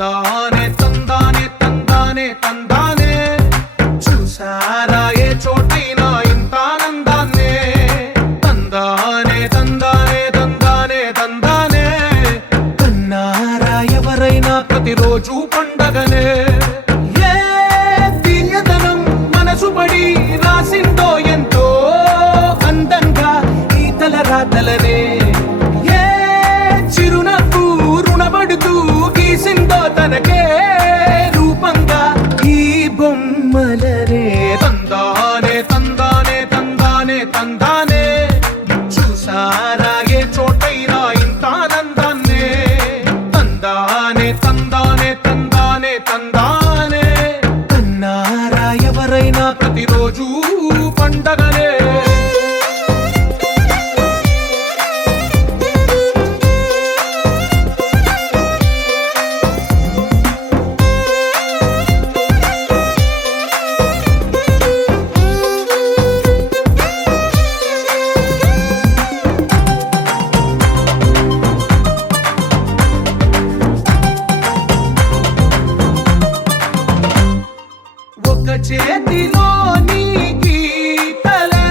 తందానే తందానే తందానే తందానే చూసారా ఏ చోటైనా ఇంత ఆనందాన్నే తందానే తందానే తందానే తందానే కన్నారా ఎవరైనా ప్రతిరోజు పండగనే ఏ తీయదనం మనసు పడి రాసిందో ఎంతో అందంగా ఈ తలరాతలనే ఏ చిరునవ్వు రుణపడుతూ గీసిందో తనకే రూపంగా ఈ బొమ్మలనే తందానే తందానే తందానే తందానే చూసారా ఏ చోటైనా ఇంత ఆనందాన్నే తందానే తందానే తందానే తందానే కన్నారా ఎవరైనా ప్రతిరోజు పండగనే ఒక చేతిలో నీ గీతలే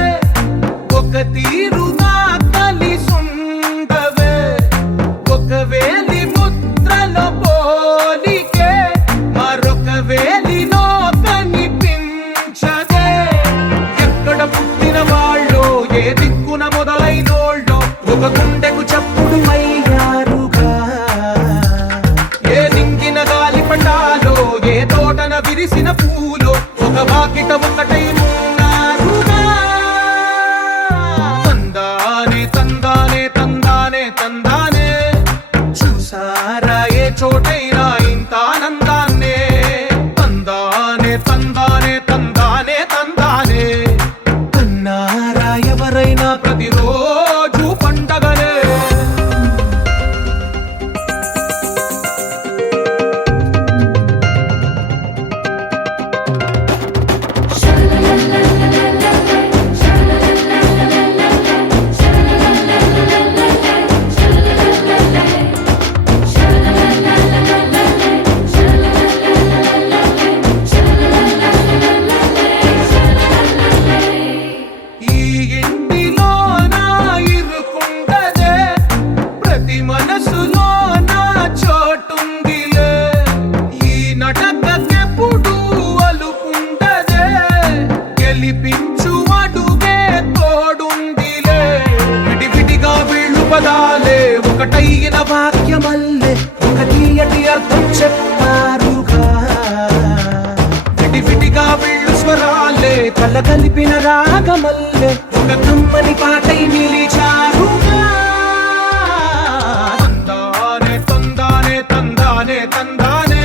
ఒక తీరుగా కలిసుండవే ఒక వేలి ముద్రలో పోలికే మరొక వేలిలో కనిపించదే ఎక్కడ పుట్టిన వాళ్ళో ఏ దిక్కున మొదలైనోళ్ళో ఒక గుండెకు చప్పుడు అయ్యారుగా ఏ దింగిన గాలి పండాలో ఏ తోటన విరిసిన పూలో ఒక వాకిట ఒకటై ఉన్నారుగా తందానే తందానే తందానే తందానే చూసారా ఏ చోటైనా ఇంత ఆనందాన్నే తందానే తందానే తందానే తందానే కన్నారా ఎవరైనా ప్రతిరోజు పండగనే ఈ ఇంటిలో నా ఇరుకుండదే ప్రతి మనసులో నా చోటుందిలే ఈ నటకెప్పుడు అలుపుండదే గెలిపించు అడుగే తోడుందిలే విడివిడిగా వీళ్ళు పదాలే ఒకటైన వాక్యమల్లే ఒక తీయటి అర్థం చెప్పారుగా విడివిడిగా వీళ్ళు స్వరాలే కల కలిపిన రాగమల్లే ఒక కమ్మని పాటై నిలిచారుగా తందానే తందానే తందానే తందానే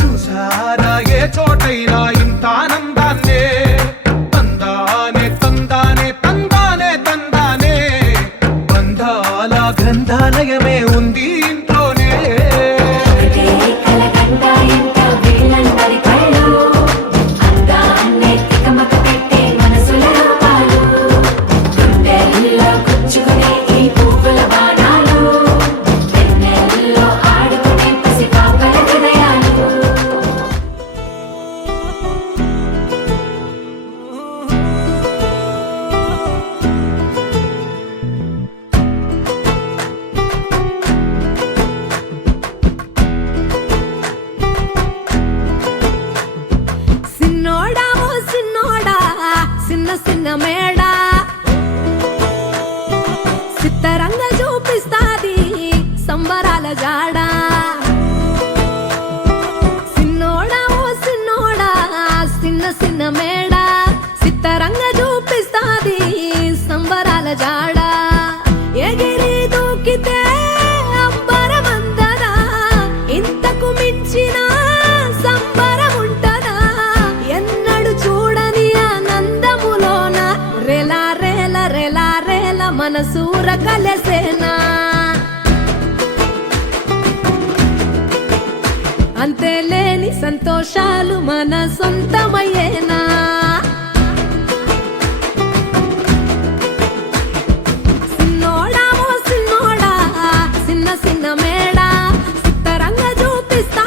చూసారా ఏ చోటైనా ఇంత ఆనందాన్నే తందానే తందానే తందానే తందానే బంధాల గ్రంథాలయమే ఉంది ఇంట్లోనే సిన్నోడా ఓ సిన్నోడా సిన్న సిన్న మేడా సిత్తరంగ చూపిస్తాది సంబరాల జాడా సిన్నోడా ఓ సిన్నోడా సిన్న సిన్న మేడా సిత్తరంగ చూపిస్తాది సంబరాల జాడా ఎగిరి దూకితే అంబరమందదా ఇంతకు మించిన సంబరం ఉంటదా ఎన్నడు చూడని ఆనందములోన రెలా రేల రెలా రేల మనసూర కలసేనా అంతే లేని సంతోషాలు మన సొంతమయ్యేనా సిన్నోడా ఓ సిన్నోడా సిన్న సిన్న మేడా సిత్తరంగ చూపిస్తా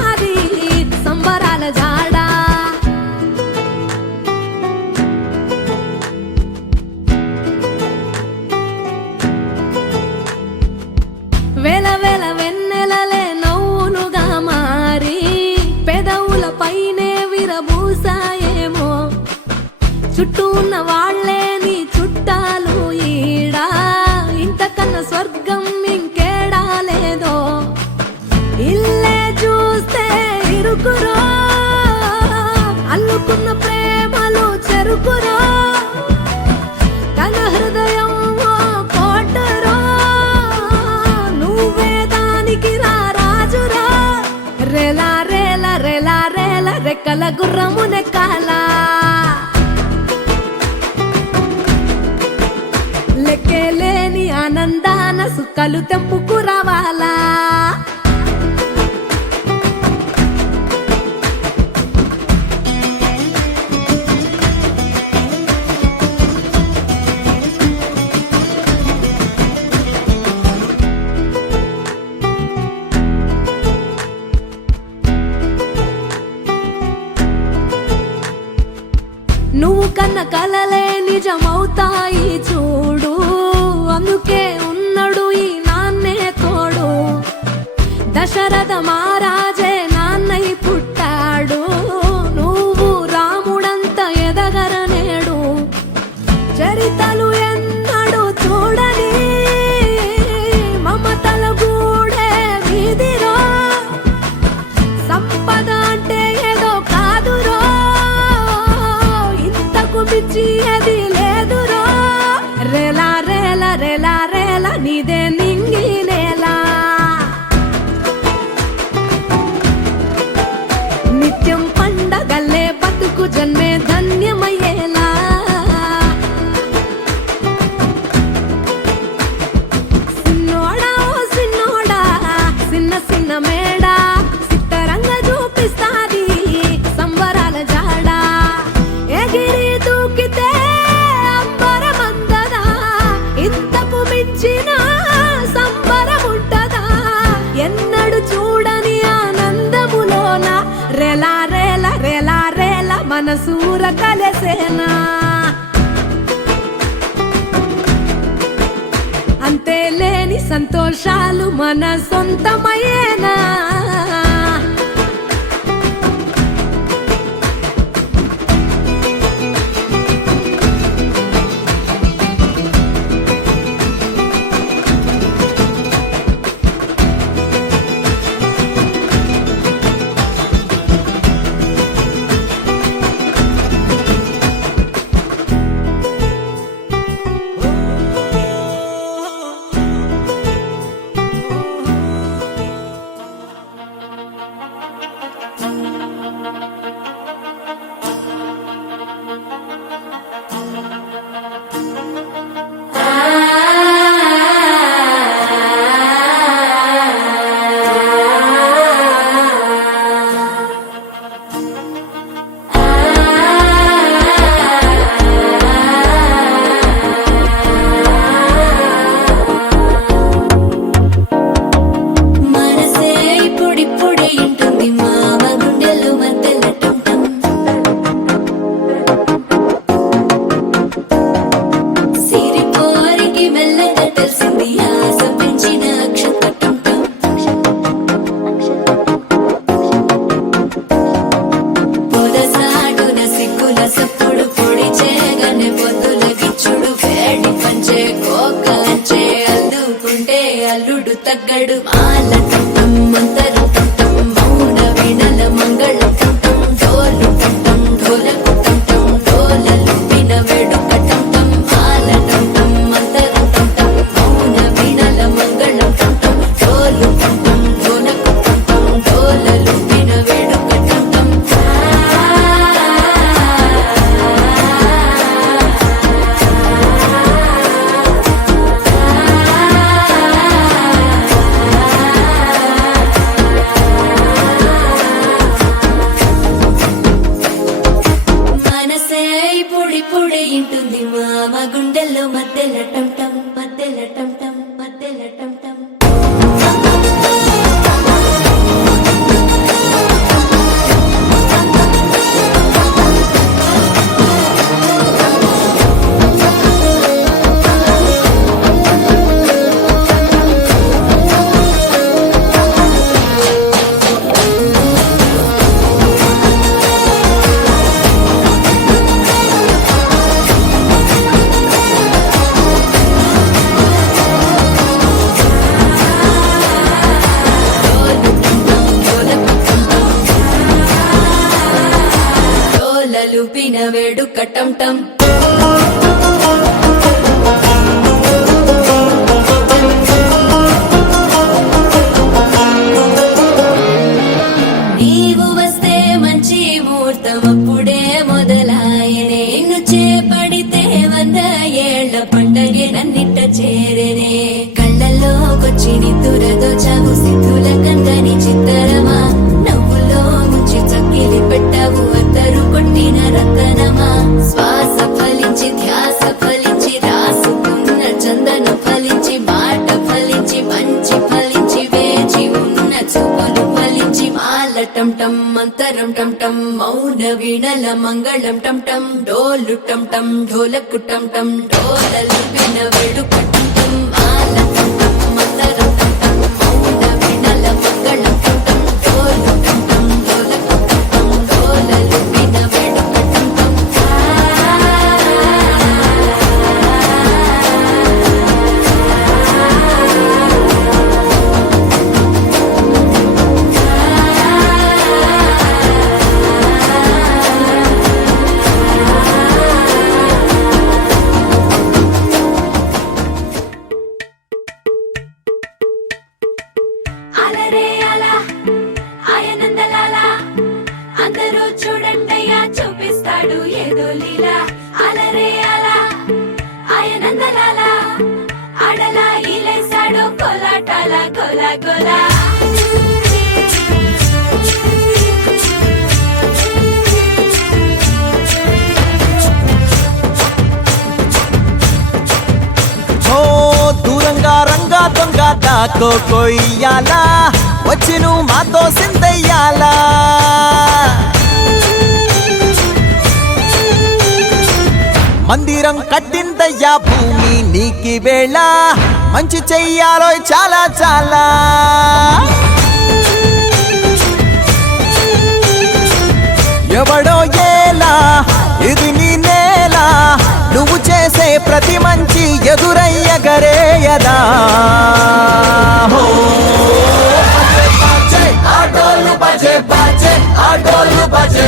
గుర్రమునెక్కాల లెక్కేలేని ఆనందాన సుక్కలు తెంపుకు రావాలా నువ్వు కన్న కలలే నిజమవుతాయి చూడు అందుకే ఉన్నాడు ఈ నాన్నే తోడు దశరథ మహారాజే నాన్నై పుట్టాడు నువ్వు రాముడంత ఎదగరనేడు చరితలు ఎన్నడు చూడని మమతల గూడే వీధిరో సంపద అంటే ఏదో కాదురో పిచ్చి అది లేదురో రేలా రేలా రేలా రేలా నీదే నింగి నేలా నిత్యం పండగల్లే బతుకు జన్మే ధన్యమయ్యేలా సిన్నోడా ఓ సిన్నోడా సిన్న సిన్న మేడా సిత్తరంగా చూపిస్తాది సంబరాల జాడా ఎగిరి ఎన్నడు చూడని ఆనందములోన రేలా రేలా రేలా రేలా మనసూర కలసేనా అంతే లేని సంతోషాలు మన సొంతమయ్యేనా అల్లుడు తగ్గడు మాల టం మంతర టం మౌన వినల మంగళ టం డోలు టం ఢోలకు టం డోలలు విన వేడుక టం మాల టం మంతర టం మౌన వినల మంగళ టం డోలు టం ఢోలకు టం డోలలు విన వేడుక టం ఇంటుంది మామ గుండెల్లో మధ్యల టం టం మధ్యల టం టం మధ్యల టం టం లూపిన వేడుక టం టం నీవు వస్తే మంచి ముహూర్తం చిని దురదోచావు సిద్ధుల కందని చిత్తరమా నవ్వులో ముంచి చక్కిలి పెట్టావు అద్దరు కొట్టిన రతనమా శ్వాస ఫలించి ధ్యాస ఫలించి రాసుకున్న చందను ఫలించి మాట ఫలించి మంచి ఫలించి వేచి ఉన్న చూపులు ఫలించి మాల టం టం మంతరం టం టం మౌన వీణల మంగళం టం టం డోలు టం టం ఢోలకు టం టం డోలలు విన వేడుక టం టం మాల టం టం మంతరం టం టం మౌన వీణల మంగళం టం టం డోలు టం టం ఢోలకు టం టం డోలలు విన వేడుక టం టం అలరే అలా ఆయనందలాల అందరూ చూడండయ్యా చూపిస్తాడు ఏదో లీలా అలరే అలా ఆయనందలాల ఆడలా ఇలేసాడు కోలాటాల గోలా గోలా ఓ దూరంగా రంగా దొంగ దాకో కొయ్యాలా వచ్చి నువ్వు మాతో సిందయ్యాలా మందిరం కట్టిందయ్యా భూమి నీకి వేళ మంచి చెయ్యాలో చాలా చాలా ఎవడో ఏలా ఇది నీ నేల నువ్వు చేసే ప్రతి మంచి ఎదురయ్యగరేయదా హో ఆడోలు బజే బజే ఆడోలు బజే